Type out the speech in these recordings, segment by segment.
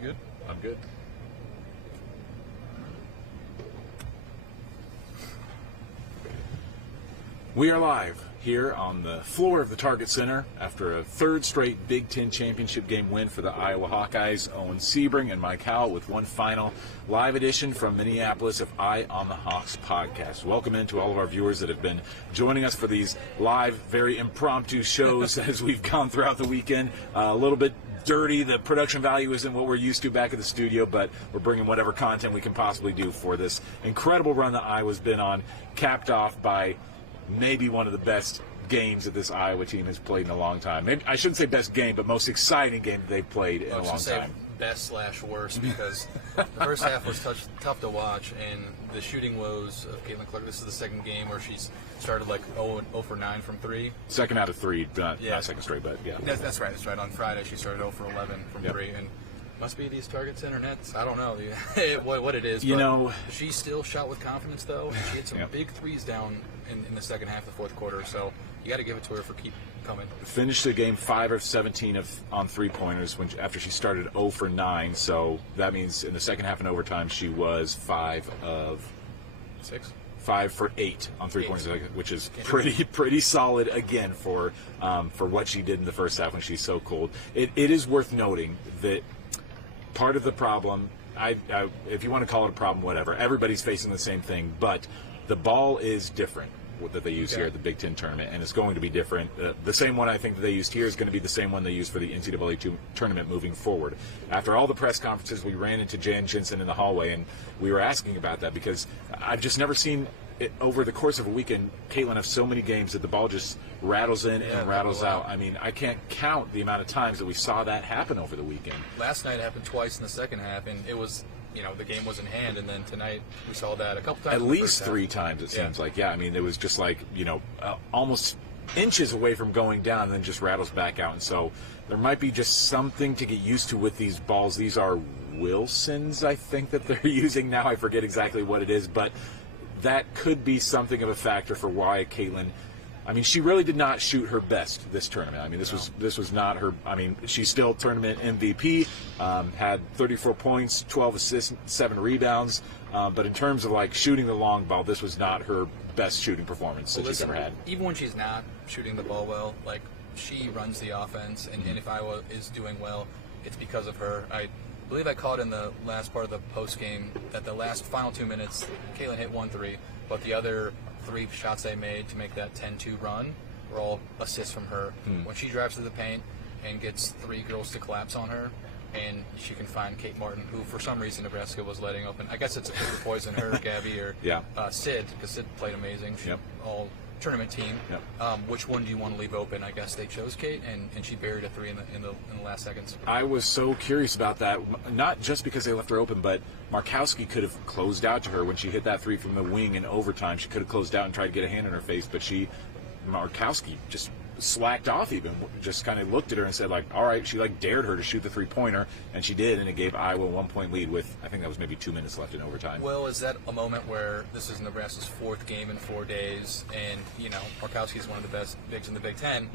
You good? I'm good. We are live here on the floor of the Target Center after a third straight Big Ten championship game win for the Iowa Hawkeyes. Owen Sebring and Mike Howell with one final live edition from Minneapolis of Eye on the Hawks podcast. Welcome in to all of our viewers that have been joining us for these live, very impromptu shows as we've gone throughout the weekend. A little bit dirty. The production value isn't what we're used to back at the studio, but we're bringing whatever content we can possibly do for this incredible run that Iowa's been on, capped off by maybe one of the best games that this Iowa team has played in a long time. Maybe I shouldn't say best game, but most exciting game that they've played in a long time. Best/worst because the first half was tough to watch, and the shooting woes of Caitlin Clark. This is the second game where she's started like 0 for 9 from 3. Second out of 3, not second straight, but yeah. That's right. On Friday, she started 0 for 11 from 3, and must be these Target Center nets. I don't know what it is. She still shot with confidence, though. And she hit some big threes down in the second half of the fourth quarter. So you got to give it to her for keep coming. Finished the game 5 of 17 on three-pointers after she started 0 for 9. So that means in the second half and overtime she was 5 of 6. 5 for 8 on three-pointers, which is pretty solid again for what she did in the first half when she's so cold. It is worth noting that part of the problem, if you want to call it a problem, whatever, everybody's facing the same thing, but the ball is different that they use here at the Big Ten tournament, and it's going to be different. The same one I think that they used here is going to be the same one they use for the NCAA tournament moving forward. After all the press conferences, we ran into Jan Jensen in the hallway, and we were asking about that because I've just never seen it over the course of a weekend, Caitlin, have so many games that the ball just rattles in and rattles out. I mean, I can't count the amount of times that we saw that happen over the weekend. Last night it happened twice in the second half, and it was, the game was in hand, and then tonight we saw that a couple times. At least 3 times, it seems like. Yeah, I mean, it was just like, almost inches away from going down and then just rattles back out. And so there might be just something to get used to with these balls. These are Wilsons, I think, that they're using now. I forget exactly what it is, but that could be something of a factor for why Caitlin, I mean, she really did not shoot her best this tournament. I mean, this was not her. I mean, she's still tournament MVP, had 34 points, 12 assists, 7 rebounds. But in terms of like shooting the long ball, this was not her best shooting performance that she's ever had. Even when she's not shooting the ball well, like she runs the offense, and if Iowa is doing well, it's because of her. I believe I caught in the last part of the post game that the final 2 minutes, Caitlin hit 1 3, but the other 3 shots they made to make that 10-2 run were all assists from her. When she drives to the paint and gets 3 girls to collapse on her, and she can find Kate Martin, who for some reason Nebraska was letting open. I guess it's a pick of poison, her, Gabby, or Sid, because Sid played amazing. All tournament team. Which one do you want to leave open? I guess they chose Kate, and she buried a 3 in the last seconds. I was so curious about that, not just because they left her open, but Markowski could have closed out to her when she hit that 3 from the wing in overtime. She could have closed out and tried to get a hand in her face, but Markowski just slacked off, even just kind of looked at her and said, like, all right, she like dared her to shoot the 3-pointer, and she did, and it gave Iowa a 1-point lead with, I think that was maybe 2 minutes left in overtime. Well, is that a moment where this is Nebraska's 4th game in 4 days, and Markowski is one of the best bigs in the Big Ten?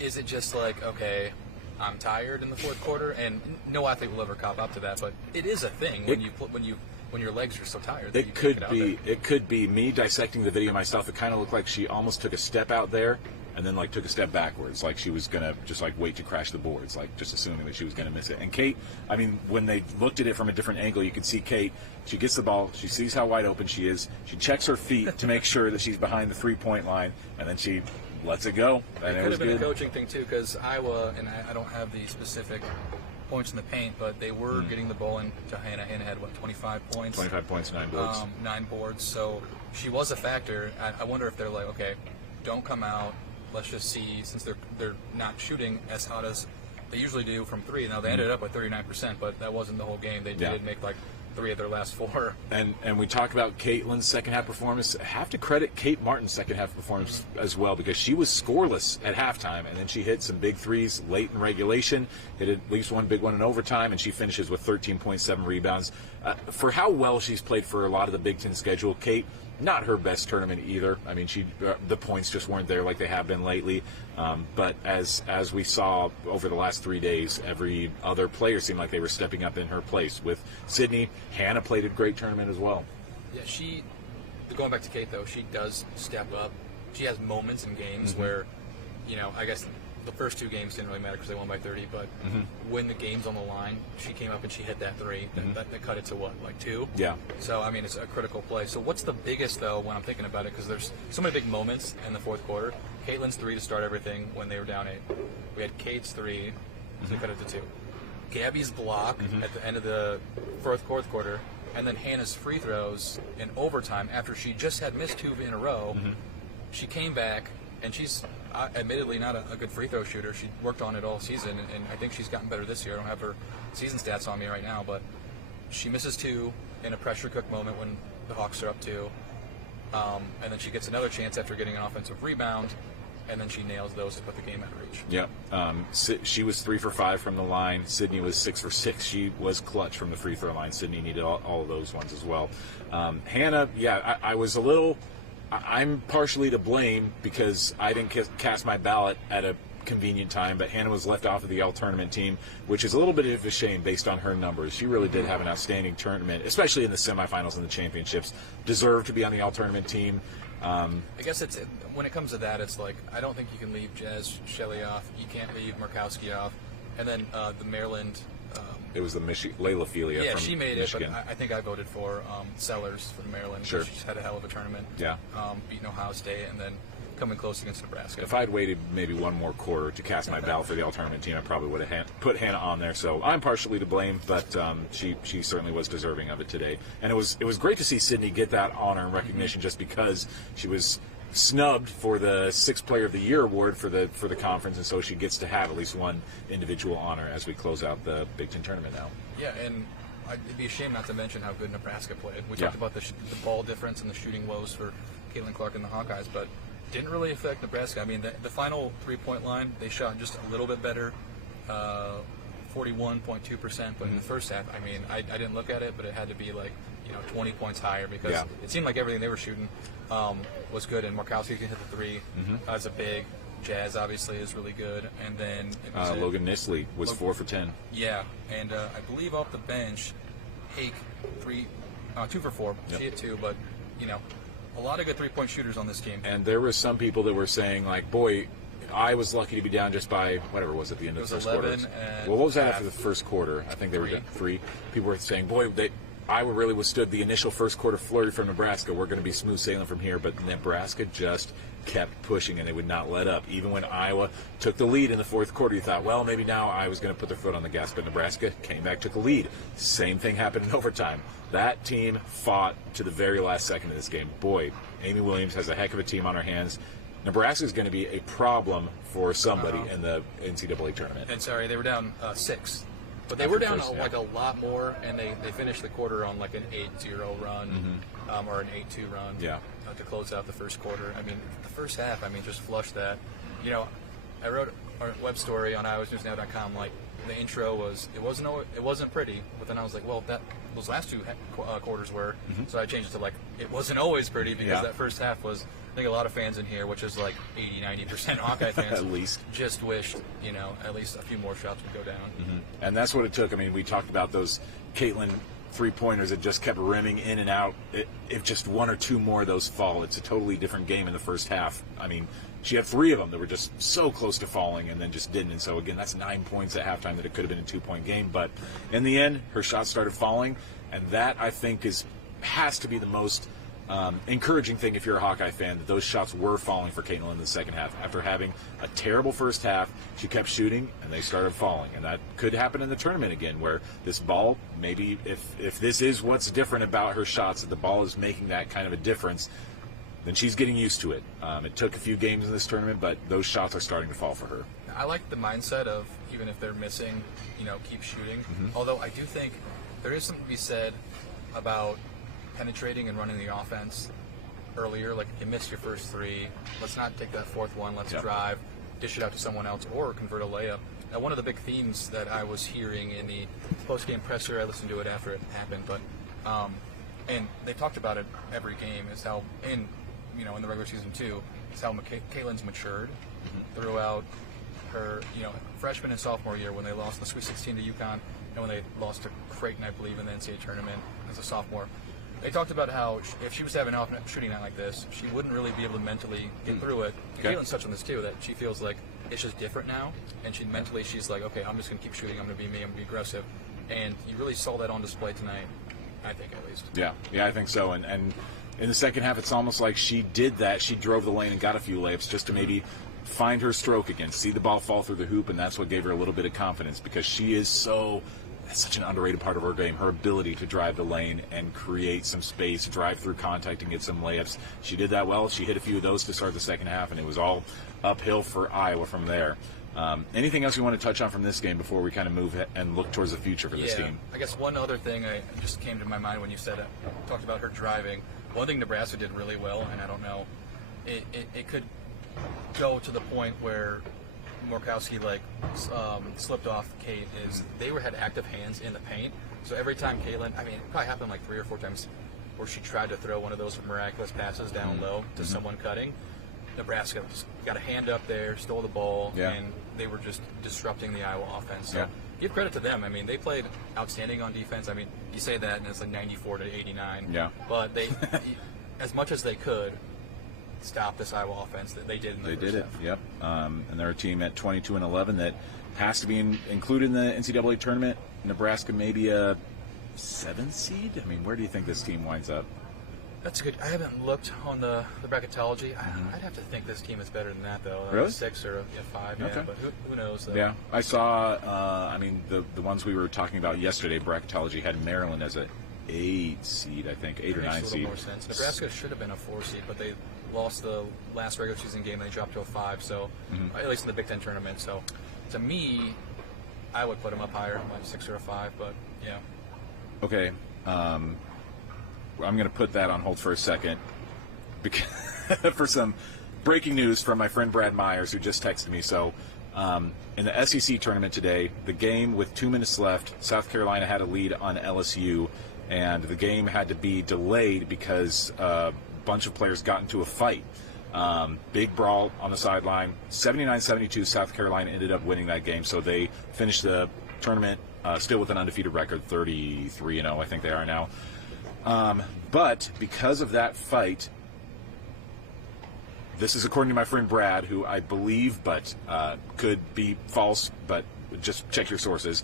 Is it just like, okay, I'm tired in the fourth quarter? And no athlete will ever cop up to that, but it is a thing when your legs are so tired. It could be me dissecting the video myself. It kind of looked like she almost took a step out there and then like took a step backwards, like she was gonna just like wait to crash the boards, like just assuming that she was gonna miss it. And Kate, I mean, when they looked at it from a different angle, you could see Kate. She gets the ball, she sees how wide open she is, she checks her feet to make sure that she's behind the 3-point line, and then she lets it go. And it could have been a coaching thing too, because Iowa, and I don't have the specific points in the paint, but they were getting the ball into Hannah. Hannah had, 25 points? 25 points, 9 boards. 9 boards, so she was a factor. I wonder if they're like, okay, don't come out. Let's just see, since they're not shooting as hot as they usually do from 3. Now, they ended up at 39%, but that wasn't the whole game. They did make, 3 of their last 4. And we talk about Caitlin's second-half performance. I have to credit Kate Martin's second-half performance as well, because she was scoreless at halftime, and then she hit some big threes late in regulation, hit at least one big one in overtime, and she finishes with 13.7 rebounds. for how well she's played for a lot of the Big Ten schedule, Kate, not her best tournament either. I mean, the points just weren't there like they have been lately. But as we saw over the last 3 days, every other player seemed like they were stepping up in her place. With Sydney, Hannah played a great tournament as well. Yeah, going back to Kate, though, she does step up. She has moments in games where, I guess the first 2 games didn't really matter because they won by 30, but when the game's on the line, she came up and she hit that 3. That cut it to what, like 2? Yeah. So, I mean, it's a critical play. So what's the biggest, though, when I'm thinking about it, because there's so many big moments in the fourth quarter. Caitlin's 3 to start everything when they were down 8. We had Kate's 3, so they cut it to 2. Gabby's block at the end of the fourth quarter, and then Hannah's free throws in overtime after she just had missed 2 in a row. She came back, and she's admittedly not a good free throw shooter. She worked on it all season, and I think she's gotten better this year. I don't have her season stats on me right now, but she misses 2 in a pressure cook moment when the Hawks are up 2. And then she gets another chance after getting an offensive rebound, and then she nails those to put the game at reach. Yep. She was 3 for 5 from the line. Sydney was 6 for 6. She was clutch from the free throw line. Sydney needed all of those ones as well. Hannah, I was a little... I'm partially to blame because I didn't cast my ballot at a convenient time, but Hannah was left off of the all-tournament team, which is a little bit of a shame based on her numbers. She really did have an outstanding tournament, especially in the semifinals and the championships. Deserved to be on the all-tournament team. I guess when it comes to that, it's like, I don't think you can leave Jazz Shelley off. You can't leave Murkowski off. And then the Maryland... it was the Layla Felia from she made Michigan. It, but I think I voted for Sellers from Maryland. Sure. She's had a hell of a tournament. Yeah. Beating Ohio State and then coming close against Nebraska. If I'd waited maybe one more quarter to cast my ballot for the all-tournament team, I probably would have put Hannah on there. So I'm partially to blame, but she certainly was deserving of it today. And it was great to see Sydney get that honor and recognition just because she was snubbed for the 6th Player of the Year award for the conference, and so she gets to have at least one individual honor as we close out the Big Ten tournament now. Yeah, and it'd be a shame not to mention how good Nebraska played. We talked about the ball difference and the shooting woes for Caitlin Clark and the Hawkeyes, but didn't really affect Nebraska. I mean, the final 3-point line, they shot just a little bit better, 41.2%, but in the first half, I mean, I didn't look at it, but it had to be like 20 points higher because it seemed like everything they were shooting was good, and Murkowski can hit the 3 as a big. Jazz obviously is really good, and then Logan Nisley was 4 for 10. Yeah, and I believe off the bench, Hake 2 for 4. Yep. She hit 2, but a lot of good 3-point shooters on this team. And there were some people that were saying like, boy, I was lucky to be down just by whatever it was at the end of the first quarter. Well, what was that after the first quarter? I think they were down 3. People were saying, boy, Iowa really withstood the initial first quarter flurry from Nebraska. We're going to be smooth sailing from here, but Nebraska just kept pushing and they would not let up. Even when Iowa took the lead in the fourth quarter, you thought, well, maybe now Iowa's going to put their foot on the gas, but Nebraska came back, took the lead. Same thing happened in overtime. That team fought to the very last second of this game. Boy, Amy Williams has a heck of a team on her hands. Nebraska is going to be a problem for somebody in the NCAA tournament. And sorry, they were down 6. But they were down like a lot more, and they finished the quarter on like an 8-0 run or an 8-2 run to close out the first quarter. I mean, the first half, just flush that. I wrote a web story on iowasnewsnow.com, like the intro was, it wasn't pretty, but then I was like, well, those last 2 quarters were, so I changed it to like, it wasn't always pretty because that first half was, I think a lot of fans in here, which is like 80-90% Hawkeye fans, at least, just wished, at least a few more shots would go down. And that's what it took. I mean, we talked about those Caitlin 3-pointers that just kept rimming in and out. If just 1 or 2 more of those fall, it's a totally different game in the first half. I mean, she had 3 of them that were just so close to falling and then just didn't. And so, again, that's 9 points at halftime that it could have been a 2-point game. But in the end, her shots started falling, and that, I think, has to be the most encouraging thing if you're a Hawkeye fan, that those shots were falling for Caitlin in the second half. After having a terrible first half, she kept shooting and they started falling. And that could happen in the tournament again, where this ball, maybe if this is what's different about her shots, that the ball is making that kind of a difference, then she's getting used to it. It took a few games in this tournament, but those shots are starting to fall for her. I like the mindset of, even if they're missing, keep shooting. Although I do think there is something to be said about penetrating and running the offense earlier. Like, if you missed your first 3, let's not take that 4th one. Let's drive, dish it out to someone else, or convert a layup. Now, one of the big themes that I was hearing in the post-game presser, I listened to it after it happened, but And they talked about it every game, is how in the regular season too, is how Caitlin's matured throughout her freshman and sophomore year when they lost the Sweet 16 to UConn and when they lost to Creighton, I believe, in the NCAA tournament as a sophomore. They talked about how if she was to have an off shooting night like this, she wouldn't really be able to mentally get through it. Okay. Caitlin's touched on this too, that she feels like it's just different now, and she's like, okay, I'm just going to keep shooting, I'm going to be me, I'm going to be aggressive. And you really saw that on display tonight, I think, at least. Yeah, I think so. And in the second half, it's almost like she did that. She drove the lane and got a few layups just to maybe find her stroke again, see the ball fall through the hoop, and that's what gave her a little bit of confidence, because she is that's such an underrated part of her game, her ability to drive the lane and create some space, drive through contact and get some layups. She did that well. She hit a few of those to start the second half, and it was all uphill for Iowa from there. Anything else you want to touch on from this game before we kind of move and look towards the future for this team? I guess one other thing I just came to my mind when you said it, talked about her driving. One thing Nebraska did really well, and I don't know, it could go to the point where Morkowski slipped off Kate, is they had active hands in the paint. So every time Caitlin, it probably happened like 3 or 4 times where she tried to throw one of those miraculous passes down low to someone cutting. Nebraska just got a hand up there, stole the ball, and they were just disrupting the Iowa offense. So give credit to them. They played outstanding on defense. You say that and it's like 94 to 89. Yeah. But they, as much as they could, stop this Iowa offense that they did in the They first did it, half. yep. And they're a team at 22-11 that has to be included in the NCAA tournament. Nebraska maybe a 7th seed? Where do you think this team winds up? That's good. I haven't looked on the bracketology. I'd have to think this team is better than that, though. Really? 6 or 5, Okay. but who knows? Though. Yeah, I saw, the ones we were talking about yesterday, bracketology had Maryland as an 8 seed, I think, 8 or 9 Makes a seed. little more sense. Nebraska should have been a 4 seed, but they lost the last regular season game. They dropped to a 5, so at least in the Big Ten tournament. So to me, I would put them up higher, like 6 or a 5, but yeah. Okay. I'm going to put that on hold for a second because for some breaking news from my friend Brad Myers, who just texted me. So in the SEC tournament today, the game with 2 minutes left, South Carolina had a lead on LSU, and the game had to be delayed because a bunch of players got into a fight. Big brawl on the sideline. 79-72, South Carolina ended up winning that game, so they finished the tournament still with an undefeated record, 33-0, I think they are now. But because of that fight, this is according to my friend Brad, who I believe, but could be false, but just check your sources.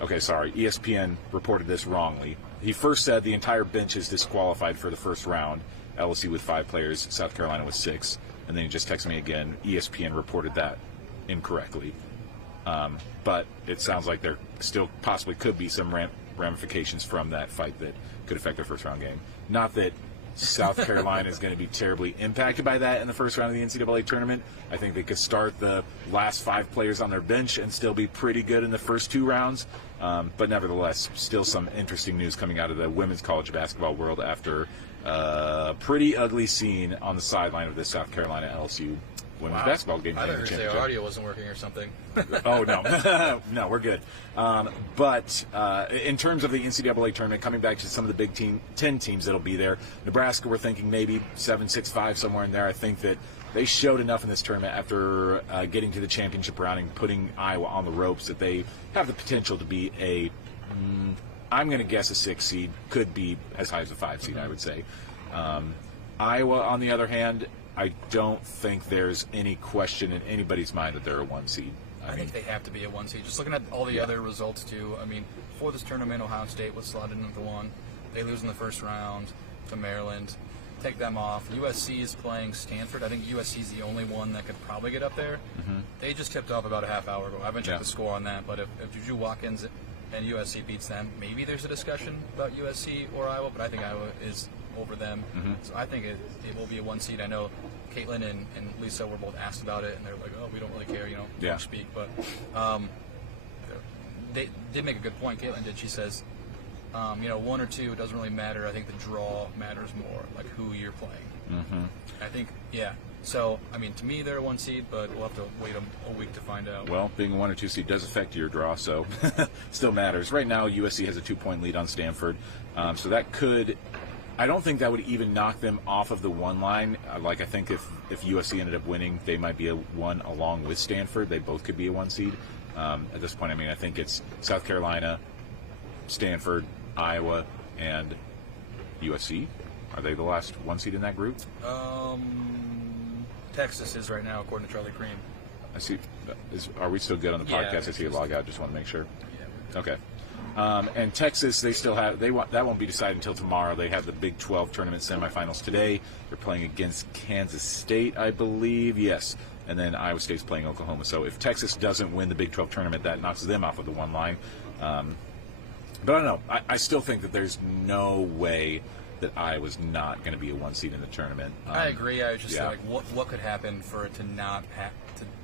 Okay, sorry, ESPN reported this wrongly. He first said the entire bench is disqualified for the first round, LSU with 5 players, South Carolina with 6, and then he just texted me again, ESPN reported that incorrectly. But it sounds like there still possibly could be some ramifications from that fight that could affect their first round game. Not that South Carolina is going to be terribly impacted by that in the first round of the NCAA tournament. I think they could start the last 5 players on their bench and still be pretty good in the first 2 rounds. But nevertheless, still some interesting news coming out of the women's college basketball world after a pretty ugly scene on the sideline of the South Carolina LSU women's basketball game. I thought your audio wasn't working or something. Oh, no. No, we're good. But in terms of the NCAA tournament, coming back to some of the Big 10 teams that'll be there, Nebraska, we're thinking maybe 7, 6, 5, somewhere in there. I think that they showed enough in this tournament after getting to the championship round and putting Iowa on the ropes that they have the potential to be I'm going to guess a 6 seed, could be as high as a 5 seed, I would say. Iowa, on the other hand, I don't think there's any question in anybody's mind that they're a 1 seed. I think they have to be a 1 seed. Just looking at all the other results, too. Before this tournament, Ohio State was slotted into 1. They lose in the first round to Maryland. Take them off. USC is playing Stanford. I think USC is the only one that could probably get up there. They just tipped off about a half hour ago. I haven't checked the score on that, but if Juju Watkins and USC beats them, maybe there's a discussion about USC or Iowa, but I think Iowa is over them. So I think it will be a 1 seed. I know Caitlin and Lisa were both asked about it, and they're like, oh, we don't really care, don't speak. But they did make a good point. Caitlin did. She says, 1 or 2, it doesn't really matter. I think the draw matters more, like who you're playing. I think, So, I mean, to me, they're a 1 seed, but we'll have to wait a week to find out. Well, being a 1 or 2 seed does affect your draw, so still matters. Right now, USC has a 2-point lead on Stanford, so that could. I don't think that would even knock them off of the 1 line. Like, I think if USC ended up winning, they might be a 1 along with Stanford. They both could be a 1 seed. At this point, I mean, I think it's South Carolina, Stanford, Iowa, and USC. Are they the last 1 seed in that group? Texas is right now, according to Charlie Cream. I see. Are we still good on the podcast? Yeah, I see a log out. Just want to make sure. Yeah. Okay. And Texas, they still have. That won't be decided until tomorrow. They have the Big 12 tournament semifinals today. They're playing against Kansas State, I believe. Yes. And then Iowa State's playing Oklahoma. So if Texas doesn't win the Big 12 tournament, that knocks them off of the 1 line. But I don't know. I still think that there's no way that Iowa's not going to be a 1 seed in the tournament. I agree. I was just like, what could happen for it to not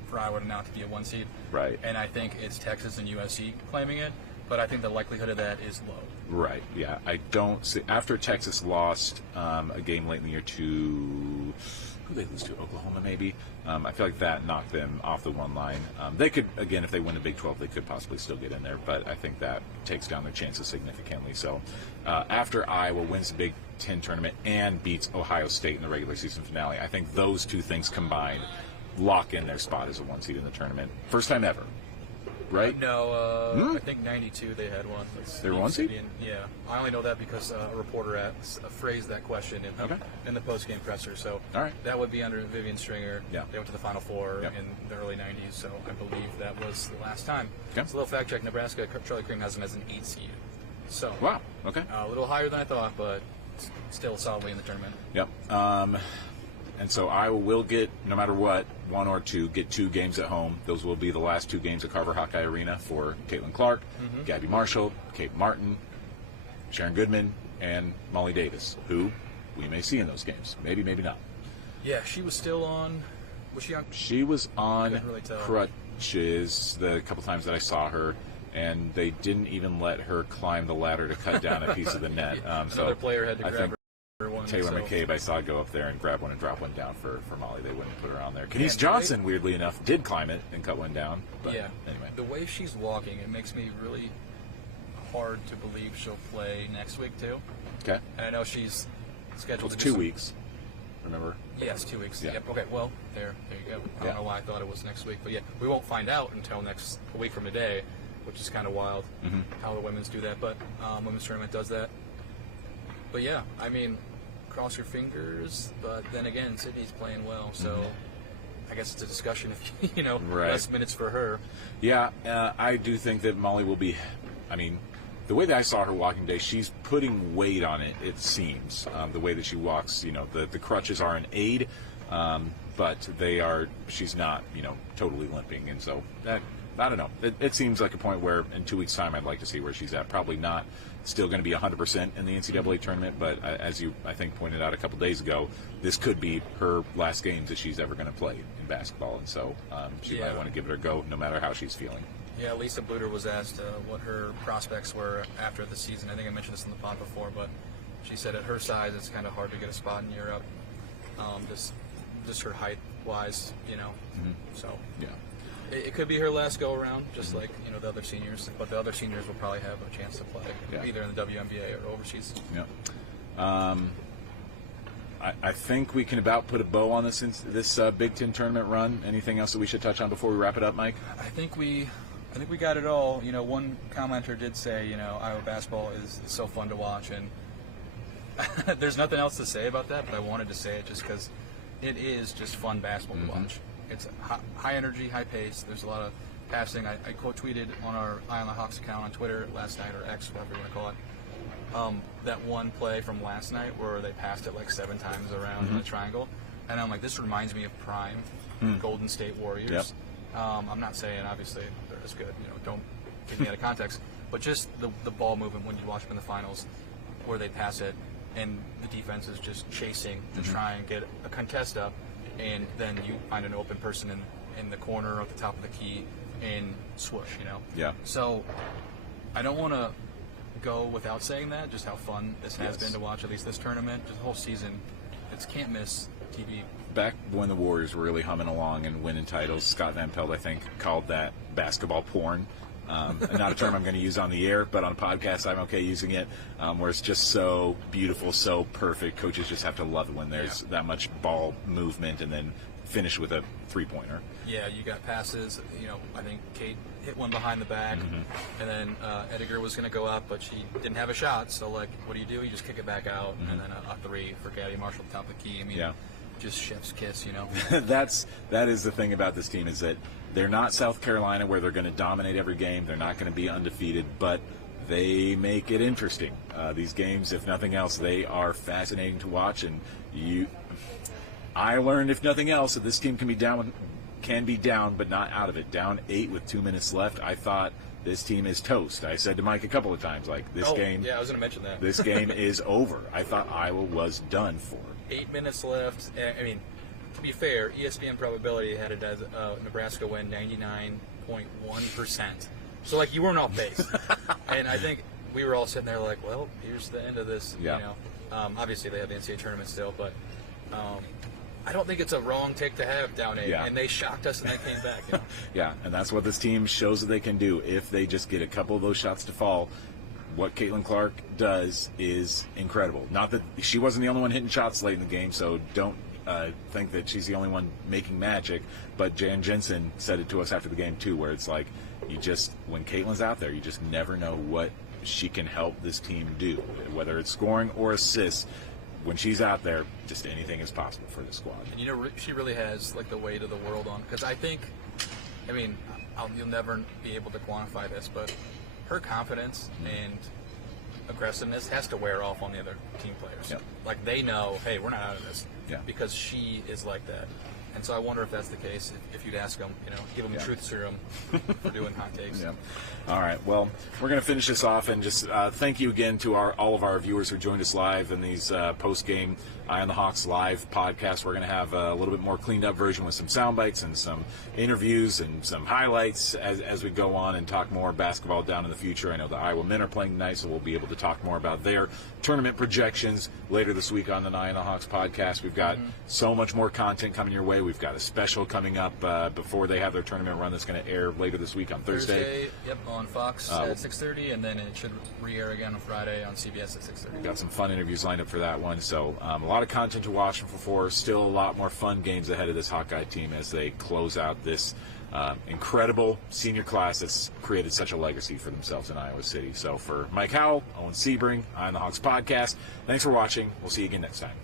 for Iowa not to be a 1 seed? Right. And I think it's Texas and USC claiming it, but I think the likelihood of that is low. Right. Yeah. I don't see. After Texas lost a game late in the year to who they lose to, Oklahoma maybe. I feel like that knocked them off the 1 line. They could, again, if they win the Big 12, they could possibly still get in there, but I think that takes down their chances significantly. So after Iowa wins the Big 10 tournament and beats Ohio State in the regular season finale, I think those two things combined lock in their spot as a 1 seed in the tournament. First time ever, right? No, I think 92 they had one. They were 1 seed? Yeah. I only know that because a reporter phrased that question in the post-game presser. So that would be under Vivian Stringer. Yeah. They went to the Final Four in the early 90s, so I believe that was the last time. Okay. So a little fact check, Nebraska, Charlie Cream has them as an 8 seed. So wow, okay. A little higher than I thought, but still solidly in the tournament. Yep. And so Iowa will get, no matter what, 1 or 2, get 2 games at home. Those will be the last 2 games at Carver Hawkeye Arena for Caitlin Clark, Gabby Marshall, Kate Martin, Sharon Goodman, and Molly Davis, who we may see in those games. Maybe, maybe not. Yeah, she was still on. Was she on? She was on Couldn't really tell. crutches the couple times that I saw her, and they didn't even let her climb the ladder to cut down a piece of the net. Another player had to grab her. Taylor McCabe, I saw go up there and grab one and drop one down for Molly. They wouldn't put her on there. Kenise Johnson, weirdly enough, did climb it and cut one down. But anyway. The way she's walking, it makes me really hard to believe she'll play next week, too. Okay. And I know she's scheduled to do 2 weeks, remember? Yes, 2 weeks. Yeah. Yep. Okay, well, there you go. I don't know why I thought it was next week. But, yeah, we won't find out until a week from today, which is kind of wild how the women's do that. But women's tournament does that. But, yeah, I mean, cross your fingers, but then again, Sydney's playing well, so I guess it's a discussion if less minutes for her. Yeah, I do think that Molly will be. I mean, the way that I saw her walking today, she's putting weight on it. It seems the way that she walks. The crutches are an aid, but she's not totally limping, and so that. I don't know. It seems like a point where in 2 weeks' time I'd like to see where she's at. Probably not still going to be 100% in the NCAA tournament, but as you, I think, pointed out a couple days ago, this could be her last games that she's ever going to play in basketball, and so she might want to give it a go no matter how she's feeling. Yeah, Lisa Bluter was asked what her prospects were after the season. I think I mentioned this in the pod before, but she said at her size it's kind of hard to get a spot in Europe, just her height-wise, so. Yeah. It could be her last go-around, just like the other seniors. But the other seniors will probably have a chance to play, either in the WNBA or overseas. Yeah. I think we can about put a bow on this Big Ten tournament run. Anything else that we should touch on before we wrap it up, Mike? I think we got it all. One commenter did say, Iowa basketball is so fun to watch, and there's nothing else to say about that. But I wanted to say it just because it is just fun basketball to watch. It's high energy, high pace. There's a lot of passing. I quote tweeted on our Eye on the Hawks account on Twitter last night, or X, whatever you want to call it, that one play from last night where they passed it like 7 times around in a triangle. And I'm like, this reminds me of prime Golden State Warriors. Yep. I'm not saying, obviously, they're as good. Don't take me out of context. But just the ball movement when you watch them in the finals where they pass it and the defense is just chasing to try and get a contest up. And then you find an open person in the corner or at the top of the key and swoosh, Yeah. So I don't want to go without saying that, just how fun this has been to watch, at least this tournament, just the whole season. It's can't miss TV. Back when the Warriors were really humming along and winning titles, Scott Van Pelt, I think, called that basketball porn. Not a term I'm going to use on the air, but on a podcast I'm okay using it, where it's just so beautiful, so perfect. Coaches just have to love it when there's that much ball movement and then finish with a three-pointer. Yeah, you got passes. I think Kate hit one behind the back, and then Edgar was going to go up, but she didn't have a shot. So, what do? You just kick it back out, and then a three for Gabby Marshall at the top of the key. Just chef's kiss, That is the thing about this team, is that they're not South Carolina where they're going to dominate every game. They're not going to be undefeated, but they make it interesting. These games, if nothing else, they are fascinating to watch. And I learned, if nothing else, that this team can be down, but not out of it. Down 8 with 2 minutes left. I thought this team is toast. I said to Mike a couple of times, this game. Yeah, I was going to mention that. This game is over. I thought Iowa was done for. 8 minutes left. I mean, to be fair, ESPN probability had it as Nebraska win 99.1%. So, you weren't off base. And I think we were all sitting there well, here's the end of this. Obviously, they have the NCAA tournament still, but I don't think it's a wrong take to have down 8. And they shocked us and they came back. Yeah, and that's what this team shows that they can do. If they just get a couple of those shots to fall, what Caitlin Clark does is incredible. Not that she wasn't the only one hitting shots late in the game, so don't think that she's the only one making magic. But Jan Jensen said it to us after the game too, where it's when Caitlin's out there, you just never know what she can help this team do, whether it's scoring or assists. When she's out there, just anything is possible for the squad. And she really has the weight of the world on, because I think, you'll never be able to quantify this, but her confidence and aggressiveness has to wear off on the other team players. They know, hey, we're not out of this, because she is like that. And so I wonder if that's the case. If you'd ask them, give them a truth serum for doing hot takes. All right. Well, we're going to finish this off, and just thank you again to all of our viewers who joined us live in these post-game Eye on the Hawks live podcasts. We're going to have a little bit more cleaned up version with some sound bites and some interviews and some highlights as we go on and talk more basketball down in the future. I know the Iowa men are playing tonight, so we'll be able to talk more about their tournament projections later this week on the Eye on the Hawks podcast. We've got so much more content coming your way. We've got a special coming up before they have their tournament run that's going to air later this week on Thursday. On Fox at 6:30, and then it should re-air again on Friday on CBS at 6:30. We've got some fun interviews lined up for that one, so a lot of content to watch for. Still a lot more fun games ahead of this Hawkeye team as they close out this incredible senior class that's created such a legacy for themselves in Iowa City. So for Mike Howell, Owen Sebring, Eye on the Hawks podcast, thanks for watching. We'll see you again next time.